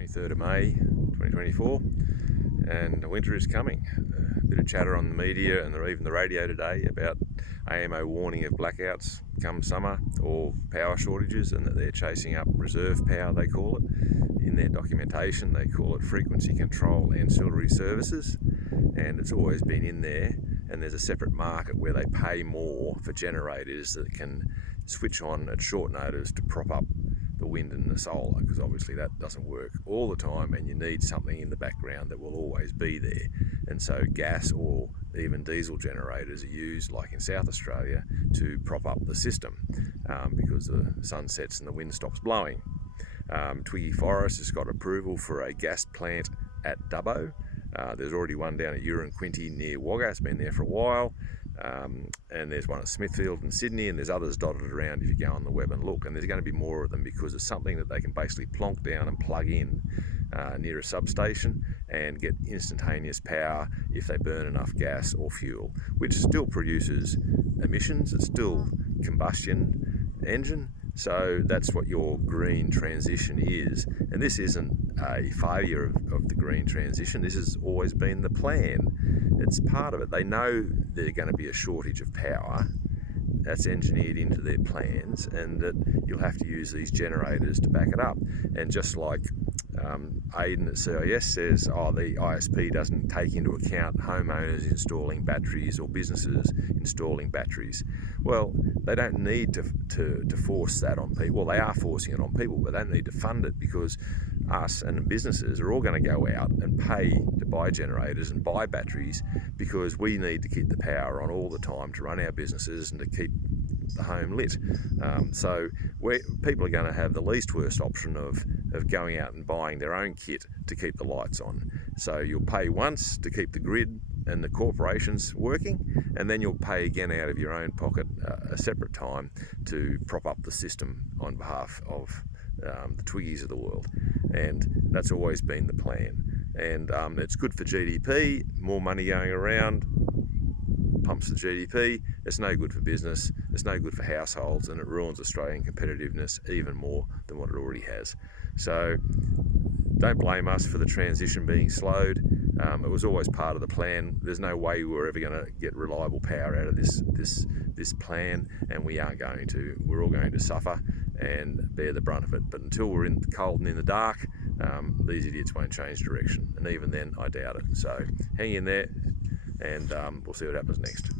23rd of May 2024, and winter is coming. A bit of chatter on the media and even the radio today about AEMO warning of blackouts come summer or power shortages, and that they're chasing up reserve power, they call it. In their documentation they call it frequency control ancillary services, and it's always been in there. And there's a separate market where they pay more for generators that can switch on at short notice to prop up the wind and the solar, because obviously that doesn't work all the time, and you need something in the background that will always be there. And so gas or even diesel generators are used, like in South Australia, to prop up the system because the sun sets and the wind stops blowing. Twiggy Forest has got approval for a gas plant at Dubbo. There's already one down at Quinty near Wagga. It's been there for a while. And there's one at Smithfield in Sydney, and there's others dotted around if you go on the web and look. And there's going to be more of them because it's something that they can basically plonk down and plug in near a substation and get instantaneous power if they burn enough gas or fuel, which still produces emissions. It's still combustion engine. So that's what your green transition is. And this isn't a failure of the green transition. This has always been the plan. It's part of it. They know there's going to be a shortage of power. That's engineered into their plans, and that you'll have to use these generators to back it up. And just like Aidan at CIS says, the ISP doesn't take into account homeowners installing batteries or businesses installing batteries. Well, they don't need to force that on people. Well, they are forcing it on people, but they don't need to fund it, because us and businesses are all going to go out and pay to buy generators and buy batteries, because we need to keep the power on all the time to run our businesses and to keep the home lit. So people are going to have the least worst option of going out and buying their own kit to keep the lights on. So you'll pay once to keep the grid and the corporations working, and then you'll pay again out of your own pocket a separate time to prop up the system on behalf of the Twiggies of the world. And that's always been the plan. And it's good for GDP, more money going around pumps the GDP. It's no good for business, it's no good for households, and it ruins Australian competitiveness even more than what it already has. So don't blame us for the transition being slowed. It was always part of the plan. There's no way we were ever going to get reliable power out of this plan, and we aren't going to. We're all going to suffer and bear the brunt of it. But until we're in the cold and in the dark, these idiots won't change direction, and even then I doubt it. So hang in there, and we'll see what happens next.